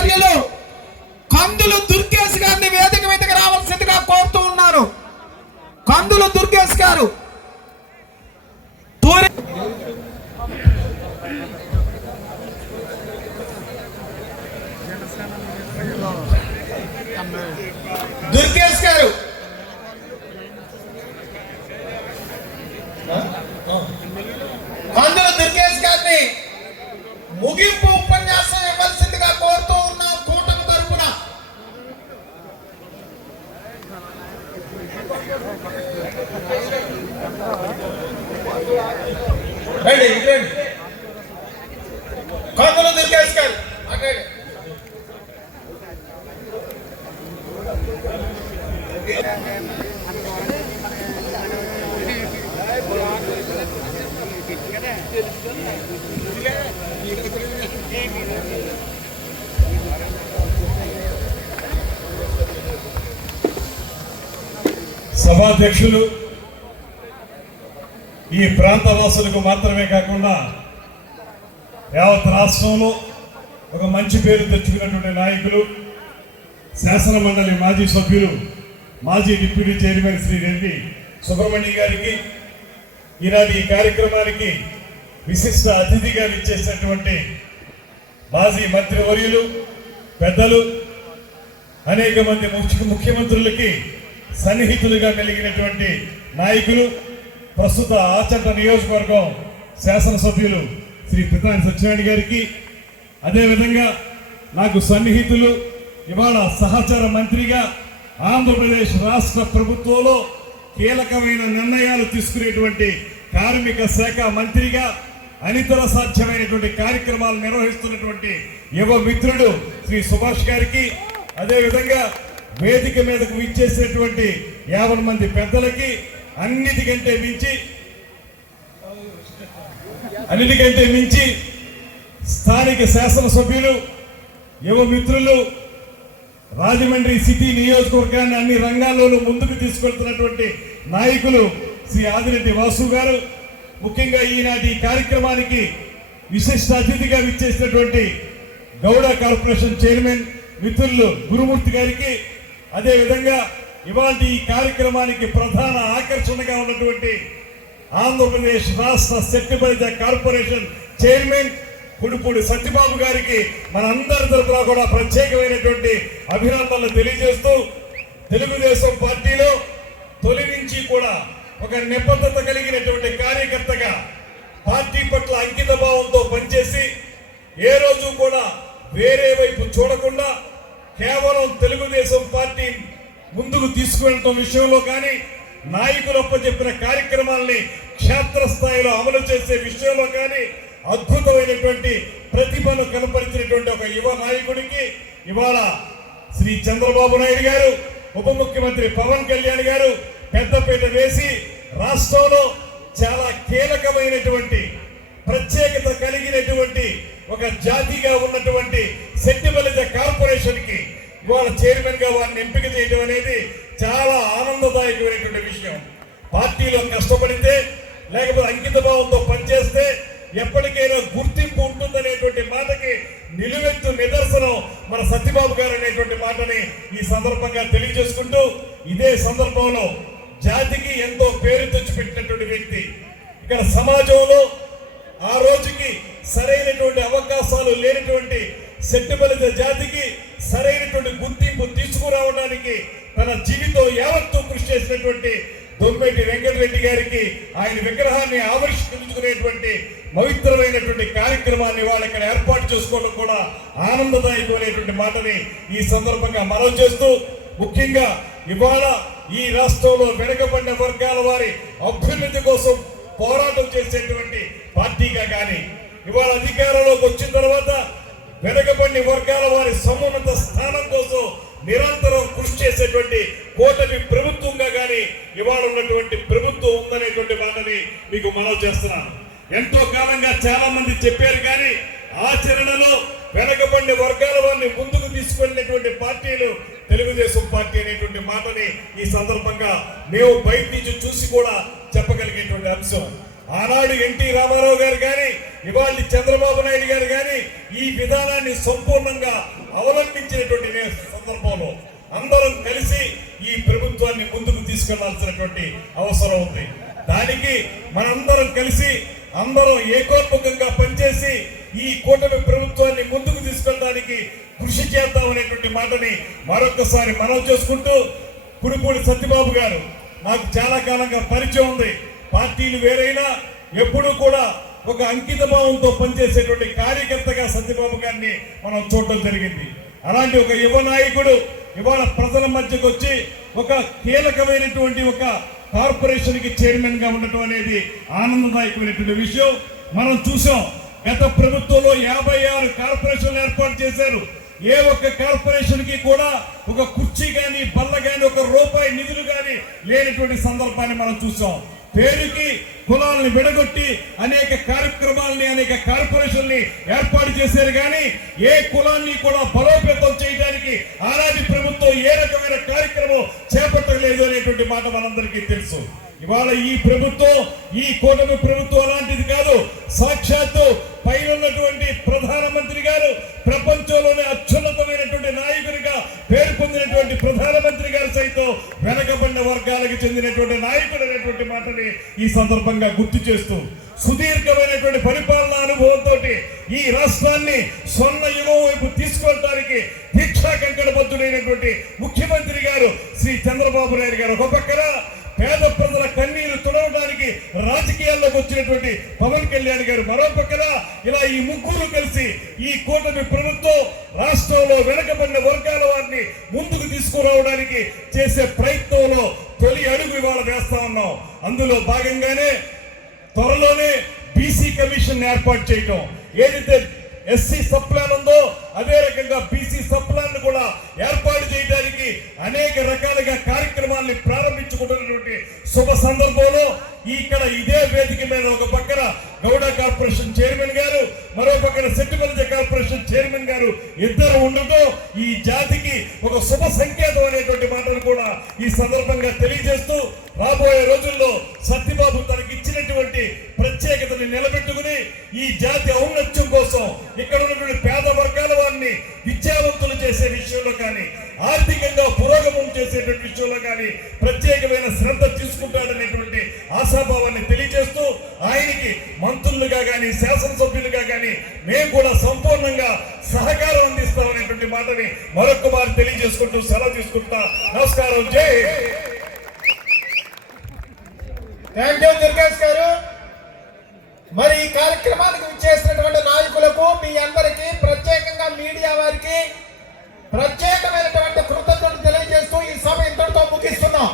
వర్యులు కందులు దుర్గేష్ గారిని వేదిక మీదకి రావాల్సిందిగా కోరుతూ ఉన్నారు. కందులు దుర్గేష్ గారు. సభాధ్యక్షులు ఈ ప్రాంత వాసులకు మాత్రమే కాకుండా యావత్ రాష్ట్రంలో ఒక మంచి పేరు తెచ్చుకున్నటువంటి నాయకులు శాసన మండలి మాజీ సభ్యులు మాజీ డిప్యూటీ చైర్మన్ శ్రీ రెడ్డి సుబ్రహ్మణ్యం గారికి ఈనాటి ఈ కార్యక్రమానికి విశిష్ట అతిథిగా ఇచ్చేసినటువంటి మాజీ మంత్రివర్యులు పెద్దలు అనేక మంది ముఖ్య ముఖ్యమంత్రులకి సన్నిహితులుగా కలిగినటువంటి నాయకులు ప్రస్తుత ఆచంట నియోజకవర్గం శాసనసభ్యులు శ్రీ పితాని సత్యనారాయణ గారికి అదేవిధంగా నాకు సన్నిహితులు ఇవాళ సహచార మంత్రిగా ఆంధ్రప్రదేశ్ రాష్ట్ర ప్రభుత్వంలో కీలకమైన నిర్ణయాలు తీసుకునేటువంటి కార్మిక శాఖ మంత్రిగా అనితర సాధ్యమైనటువంటి కార్యక్రమాలు నిర్వహిస్తున్నటువంటి యువ మిత్రుడు శ్రీ సుభాష్ గారికి అదేవిధంగా వేదిక మీదకు విచ్చేసినటువంటి యాభై మంది పెద్దలకి అన్నిటికంటే మించి అన్నిటికంటే మించి స్థానిక శాసనసభ్యులు యువ మిత్రులు రాజమండ్రి సిటీ నియోజకవర్గాన్ని అన్ని రంగాల్లోనూ ముందుకు తీసుకెళ్తున్నటువంటి నాయకులు శ్రీ ఆదిరెడ్డి వాసు గారు. ముఖ్యంగా ఈనాటి కార్యక్రమానికి విశిష్ట అతిథిగా విచ్చేసినటువంటి గౌడ కార్పొరేషన్ చైర్మన్ మిత్రులు గురుమూర్తి గారికి అదేవిధంగా ఇవాళ ఈ కార్యక్రమానికి ప్రధాన ఆకర్షణగా ఉన్నటువంటి ఆంధ్రప్రదేశ్ రాష్ట్ర శక్తిపరిత కార్పొరేషన్ చైర్మన్ కుడుపూడి సత్యబాబు గారికి మనందరి తరఫున కూడా ప్రత్యేకమైనటువంటి అభినందనలు తెలియజేస్తూ తెలుగుదేశం పార్టీలో తొలి నుంచి కూడా ఒక నిబద్ధత కలిగినటువంటి కార్యకర్తగా పార్టీ పట్ల అంకిత భావంతో పనిచేసి ఏ రోజు కూడా వేరే వైపు చూడకుండా కేవలం తెలుగుదేశం పార్టీ ముందుకు తీసుకువెళ్ళటం విషయంలో కానీ నాయకులప్ప చెప్పిన కార్యక్రమాల్ని క్షేత్రస్థాయిలో అమలు చేసే విషయంలో కానీ అద్భుతమైనటువంటి ప్రతిభను కనపరిచినటువంటి ఒక యువ నాయకుడికి ఇవాళ శ్రీ చంద్రబాబు నాయుడు గారు ఉప ముఖ్యమంత్రి పవన్ కళ్యాణ్ గారు పెద్దపీట వేసి రాష్ట్రంలో చాలా కీలకమైనటువంటి ప్రత్యేకత కలిగినటువంటి ఒక జాతిగా ఉన్నటువంటి సెట్టిబలిత కార్పొరేషన్కి ఇవాళ చైర్మన్గా వారిని ఎంపిక చేయడం అనేది చాలా ఆనందదాయకమైనటువంటి విషయం. పార్టీలో కష్టపడితే లేకపోతే అంకిత భావంతో పనిచేస్తే ఎప్పటికైనా గుర్తింపు ఉంటుందనేటువంటి మాటకి నిలువెత్తు నిదర్శనం మన సత్యబాబు గారు అనేటువంటి మాటని ఈ సందర్భంగా తెలియజేసుకుంటూ ఇదే సందర్భంలో జాతికి ఎంతో పేరు తెచ్చిపెట్టినటువంటి వ్యక్తి. ఇక్కడ సమాజంలో ఆ రోజుకి సరైనటువంటి అవకాశాలు లేనటువంటి సెట్టుబలిత జాతికి సరైనటువంటి గుర్తింపు తీసుకురావడానికి తన జీవితం యావత్తు కృషి చేసినటువంటి దొమ్మెటి వెంకటరెడ్డి గారికి ఆయన విగ్రహాన్ని ఆవిష్కరించుకునేటువంటి పవిత్రమైనటువంటి కార్యక్రమాన్ని వాళ్ళు ఇక్కడ ఏర్పాటు చేసుకోవడం కూడా ఆనందదాయకమైనటువంటి మాటని ఈ సందర్భంగా మనం చేస్తూ ముఖ్యంగా ఇవాళ ఈ రాష్ట్రంలో వెనుకబడిన వర్గాల వారి అభ్యున్నతి కోసం పోరాటం చేసేటువంటి ఇవాళ అధికారంలోకి వచ్చిన తర్వాత వెనకబడిన వర్గాల వారి సమున్నత స్థానం కోసం నిరంతరం కృషి చేసేటువంటి కూటమి ప్రభుత్వంగా కానీ ఇవాళ ఉన్నటువంటి ప్రభుత్వం ఉందనేటువంటి మాటని మీకు మనవి చేస్తున్నాను. ఎంతో కాలంగా చాలా మంది చెప్పారు కానీ ఆచరణలో వెనకబడిన వర్గాల వారిని ముందుకు తీసుకెళ్ళినటువంటి పార్టీలు తెలుగుదేశం పార్టీ అనేటువంటి మాటని ఈ సందర్భంగా మేము బయట నుంచి చూసి కూడా చెప్పగలిగేటువంటి అంశం ఆనాడు ఎన్టీ రామారావు గారు కానీ ఇవాళ చంద్రబాబు నాయుడు గారు కానీ ఈ విధానాన్ని సంపూర్ణంగా అవలంబించినటువంటి సందర్భంలో అందరం కలిసి ఈ ప్రభుత్వాన్ని ముందుకు తీసుకెళ్ళాల్సినటువంటి అవసరం ఉంది. దానికి మనందరం కలిసి అందరం ఏకోన్ముఖంగా పనిచేసి ఈ కూటమి ప్రభుత్వాన్ని ముందుకు తీసుకెళ్ళడానికి కృషి చేద్దాం అనేటువంటి మాటని మరొకసారి మనం చేసుకుంటూ కుడిపూడి సత్యబాబు గారు నాకు చాలా కాలంగా పరిచయం ఉంది. పార్టీలు వేరైనా ఎప్పుడూ కూడా ఒక అంకిత భావంతో పనిచేసేటువంటి కార్యకర్తగా సత్యబాబు గారిని మనం చూడటం జరిగింది. అలాంటి ఒక యువ నాయకుడు ఇవాళ ప్రజల మధ్యకు వచ్చి ఒక కీలకమైనటువంటి ఒక కార్పొరేషన్కి చైర్మన్గా ఉండటం అనేది ఆనందదాయకమైనటువంటి విషయం. మనం చూసాం గత ప్రభుత్వంలో యాభై ఆరు కార్పొరేషన్లు ఏర్పాటు చేశారు. ఏ ఒక్క కార్పొరేషన్కి కూడా ఒక కుర్చీ కానీ బల్ల కానీ ఒక రూపాయి నిధులు కానీ లేనటువంటి సందర్భాన్ని మనం చూసాం. పేరుకి కులాలను విడగొట్టి అనేక కార్యక్రమాలని అనేక కార్పొరేషన్ని ఏర్పాటు చేశారు. కానీ ఏ కులాన్ని కూడా బలోపేతం చేయడానికి ఆనాటి ప్రభుత్వం ఏ రకమైన కార్యక్రమం చేపట్టలేదు అనేటువంటి మాట మనందరికీ తెలుసు. ఇవాళ ఈ ప్రభుత్వం ఈ కూటమి ప్రభుత్వం అలాంటిది కాదు. సాక్షాత్తు పైన ఉన్నటువంటి ప్రధానమంత్రి గారు ప్రపంచంలోనే అత్యున్నతమైనటువంటి నాయకుడిగా పేరు పొందినటువంటి ప్రధానమంత్రి గారు సైతం వెనకబడిన వర్గాలకు చెందినటువంటి నాయకుడు అనేటువంటి మాటని ఈ సందర్భంగా గుర్తు చేస్తూ సుదీర్ఘమైనటువంటి పరిపాలన అనుభవంతో ఈ రాష్ట్రాన్ని స్వర్ణ యుగం వైపు తీసుకెళ్ళడానికి దీక్షా కంకణబద్ధుడైనటువంటి ముఖ్యమంత్రి గారు శ్రీ చంద్రబాబు నాయుడు గారు ఒక పక్కన పేద ప్రజల కన్నీరు తుడవడానికి రాజకీయాల్లోకి వచ్చినటువంటి పవన్ కళ్యాణ్ గారు మరో పక్కన ఇలా ఈ ముగ్గురు కలిసి ఈ కూటమి ప్రభుత్వం రాష్ట్రంలో వెనకబడిన వర్గాల వారిని ముందుకు తీసుకురావడానికి చేసే ప్రయత్నంలో తొలి అడుగు ఇవాళ వేస్తా ఉన్నాం. అందులో భాగంగానే త్వరలోనే బీసీ కమిషన్ ఏర్పాటు చేయటం. ఏదైతే ఎస్సీ సప్లాన్ ఉందో అదే రకంగా బీసీ సప్లాన్ కూడా ఏర్పాటు చేయడానికి అనేక రకాలుగా కార్యక్రమాల్ని ప్రారంభించుకుంటున్నటువంటి శుభ సందర్భంలో ఇక్కడ ఇదే వేదిక మీద ఒక పక్కన గౌడ కార్పొరేషన్ చైర్మన్ శుభ సంకేతం అనేటువంటి మాటను కూడా ఈ సందర్భంగా తెలియజేస్తూ రాబోయే రోజుల్లో సత్యబాబు తనకి ఇచ్చినటువంటి ప్రత్యేకతని నిలబెట్టుకుని ఈ జాతి ఔన్నత్యం కోసం ఇక్కడ ఉన్నటువంటి పేద వర్గాల వారిని విద్యావంతులు చేసే విషయంలో కానీ ఆర్థికంగా పురోగమం చేసేటువంటి విషయంలో కానీ ప్రత్యేకమైన శ్రద్ధ తీసుకుంటాడనేటువంటి ఆశాభావాన్ని తెలియజేస్తూ ఆయనకి మంత్రులుగా కానీ శాసన మాటని మరొక మారు తెలియజేసుకుంటూ సెలవు తీసుకుంటా నమస్కారం. జై థ్యాంక్ యూ దుర్గేష్ గారు. మరి ఈ కార్యక్రమానికి విచ్చేసినటువంటి నాయకులకు మీ అందరికీ ప్రత్యేకంగా మీడియా వారికి ప్రత్యేకమైనటువంటి కృతజ్ఞతలు తెలియజేస్తూ ఈ సభ ఇంతటితో ముగిస్తున్నాం.